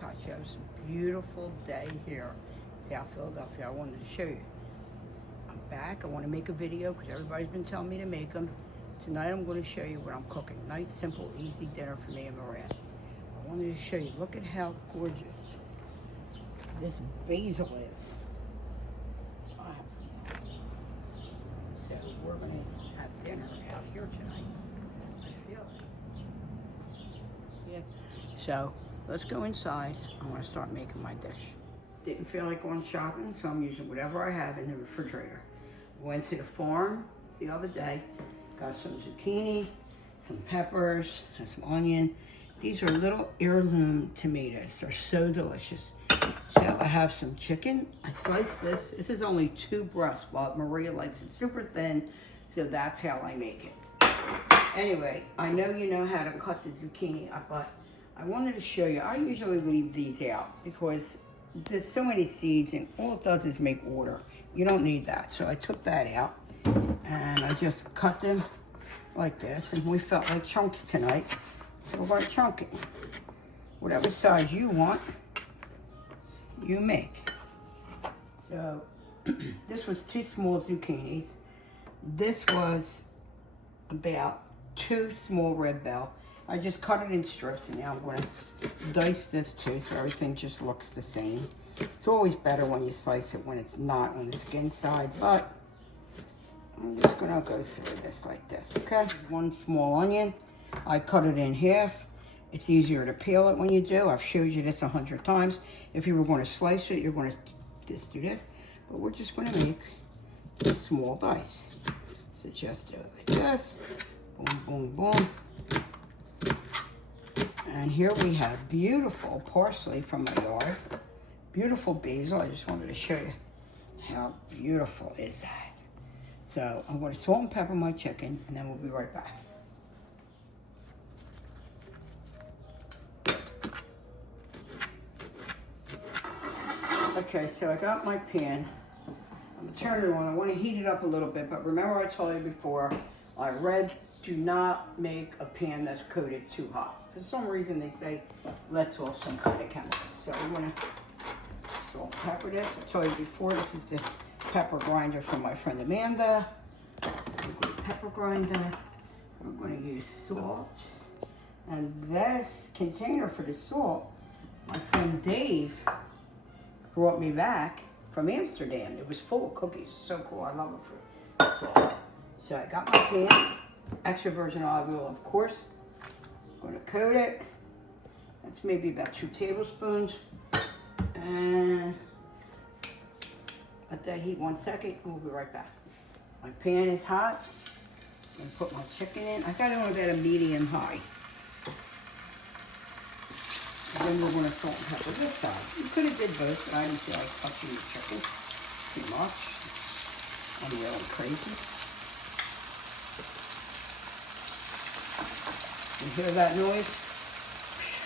gosh, it was a beautiful day here in South Philadelphia. I wanted to show you. I'm back. I want to make a video because everybody's been telling me to make them. Tonight I'm going to show you what I'm cooking. Nice, simple, easy dinner for me and Miranda. I wanted to show you. Look at how gorgeous this basil is. So we're going to have dinner out here tonight. I feel it. Yeah. So let's go inside. I want to start making my dish. Didn't feel like going shopping, so I'm using whatever I have in the refrigerator. Went to the farm the other day, got some zucchini, some peppers, and some onion. These are little heirloom tomatoes. They're so delicious. So I have some chicken. I sliced this. This is only 2 breasts, but Maria likes it super thin, so that's how I make it. Anyway, I know you know how to cut the zucchini, but I wanted to show you. I usually leave these out because there's so many seeds and all it does is make water. You don't need that. So I took that out and I just cut them like this, and we felt like chunks tonight, so we're going to chunk it. Whatever size you want, you make. So this was 2 small zucchinis. This was about 2 small red bell. I just cut it in strips, and now I'm going to dice this too so everything just looks the same. It's always better when you slice it when it's not on the skin side, but I'm just going to go through this like this, okay? 1 small onion. I cut it in half. It's easier to peel it when you do. I've showed you this 100 times. If you were going to slice it, you're going to just do this. But we're just going to make a small dice. So just do it like this. Boom, boom, boom. And here we have beautiful parsley from my yard. Beautiful basil. I just wanted to show you how beautiful is that. So I'm going to salt and pepper my chicken, and then we'll be right back. Okay, so I got my pan. I'm going to turn it on. I want to heat it up a little bit, but remember I told you before, I read, do not make a pan that's coated too hot. For some reason they say lets off some kind of chemical. So I'm going to salt and pepper this. I told you before, this is the pepper grinder from my friend Amanda. Pepper grinder. We're going to use salt. And this container for the salt, my friend Dave brought me back from Amsterdam. It was full of cookies. So cool. I love it for salt. So I got my pan. Extra virgin olive oil, of course. I'm going to coat it. That's maybe about 2 tablespoons. And let that heat 1 second, and we'll be right back. My pan is hot. I'm going to put my chicken in. I got it on about a medium high. And then we're going to salt and pepper this side. You could have did both, but I didn't feel like touching the chicken too much. I'm really crazy. You hear that noise?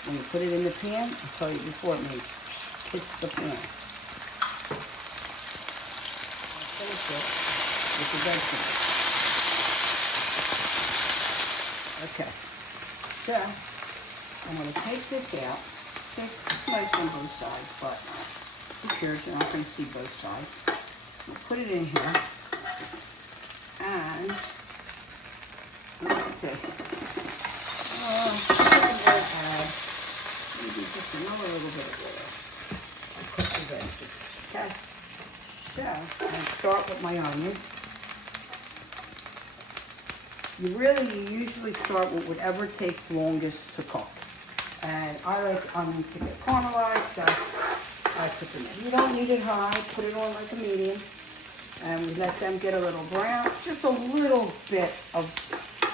When you put it in the pan, I told you before, it may kiss the pan. I'll finish it with the vegetables. Okay, so I'm going to take this out. It's nice on both sides, but who cares? You're not going to see both sides. We'll put it in here, and let's see. I'm going to add maybe just another little bit of oil. I'll cook the vegetables. Okay. So I start with my onion. You usually start with whatever takes longest to cook. And I like onions to get caramelized, so I put them in. You don't need it high, put it on like a medium. And we let them get a little brown, just a little bit of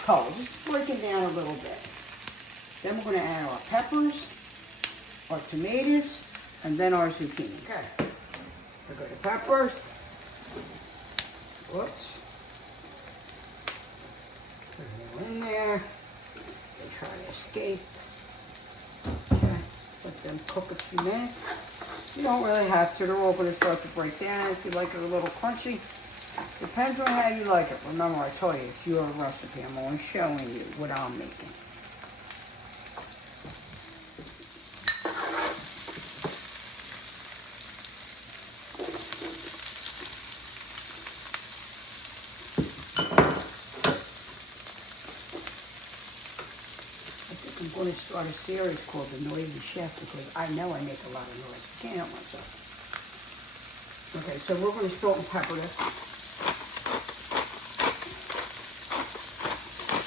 color, just break it down a little bit. Then we're going to add our peppers, our tomatoes, and then our zucchini. Okay. We're going to peppers. Whoops. Put them in there. They try to escape. Okay. Let them cook a few minutes. You don't really have to. They're all going to start to break down. If you like it a little crunchy, depends on how you like it. Remember, I told you, it's your recipe. I'm only showing you what I'm making. going to start a series called The Noisy Chef because I know I make a lot of noise. I can't help myself. Okay, so we're going to salt and pepper this.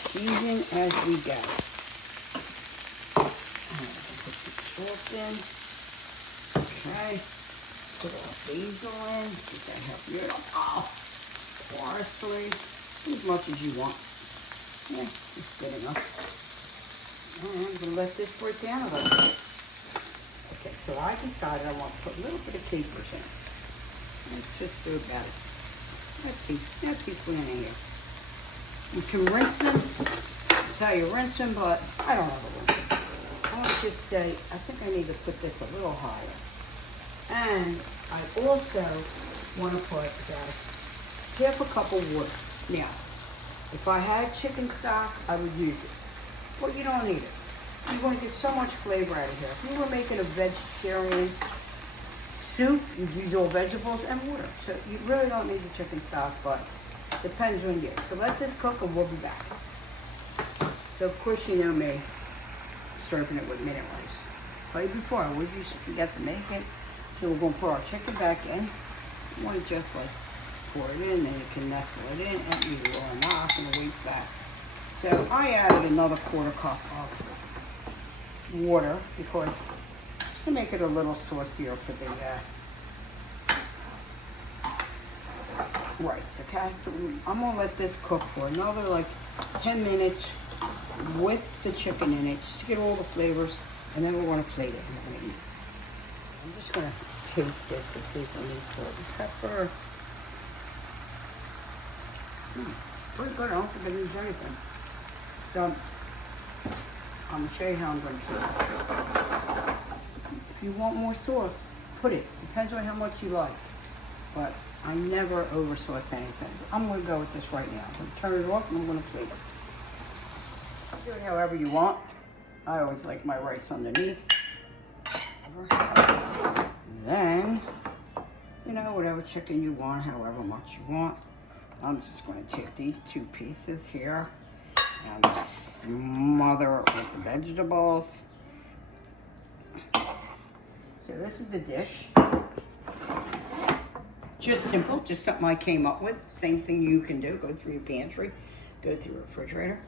Season as we go. Put some salt in. Okay. Put our basil in. Get that healthy. Oh, parsley. As much as you want. Yeah, it's good enough. And I'm going to let this break down a little bit. Okay, so I decided I want to put a little bit of capers in. Let's just do about it. That's plenty here. You can rinse them. That's how you rinse them, but I don't have a rinse. I want to just say, I think I need to put this a little higher. And I also want to put about half a cup of water. Now, if I had chicken stock, I would use it. But you don't need it. You're going to get so much flavor out of here. If you were making a vegetarian soup, you'd use all vegetables and water. So you really don't need the chicken stock, but depends on you. So let this cook and we'll be back. So of course you know me, serving it with minute rice. Told you before, I would used to forget to make it. So we're going to put our chicken back in. You want to just like pour it in, and you can nestle it in, and you are not going to waste that. So I added another quarter cup of water because just to make it a little saucier for the rice, okay? So I'm gonna let this cook for another like 10 minutes with the chicken in it, just to get all the flavors, and then we're gonna plate it and we're gonna eat. I'm just gonna taste it to see if I need salt and pepper. Pretty good, I don't think I use anything. So, I'm gonna show you how I'm gonna do it. If you want more sauce, put it. Depends on how much you like. But I never over sauce anything. I'm gonna go with this right now. I'm gonna turn it off and I'm gonna plate it. Do it however you want. I always like my rice underneath. Then, you know, whatever chicken you want, however much you want. I'm just gonna take these two pieces here and smother it with the vegetables. So this is the dish. Just simple, just something I came up with. Same thing you can do. Go through your pantry, go through your refrigerator.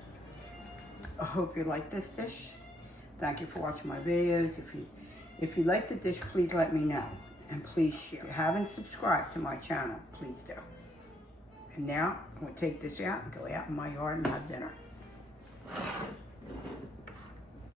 I hope you like this dish. Thank you for watching my videos. If you like the dish, please let me know. And please share. If you haven't subscribed to my channel, please do. And now, I'm gonna take this out and go out in my yard and have dinner.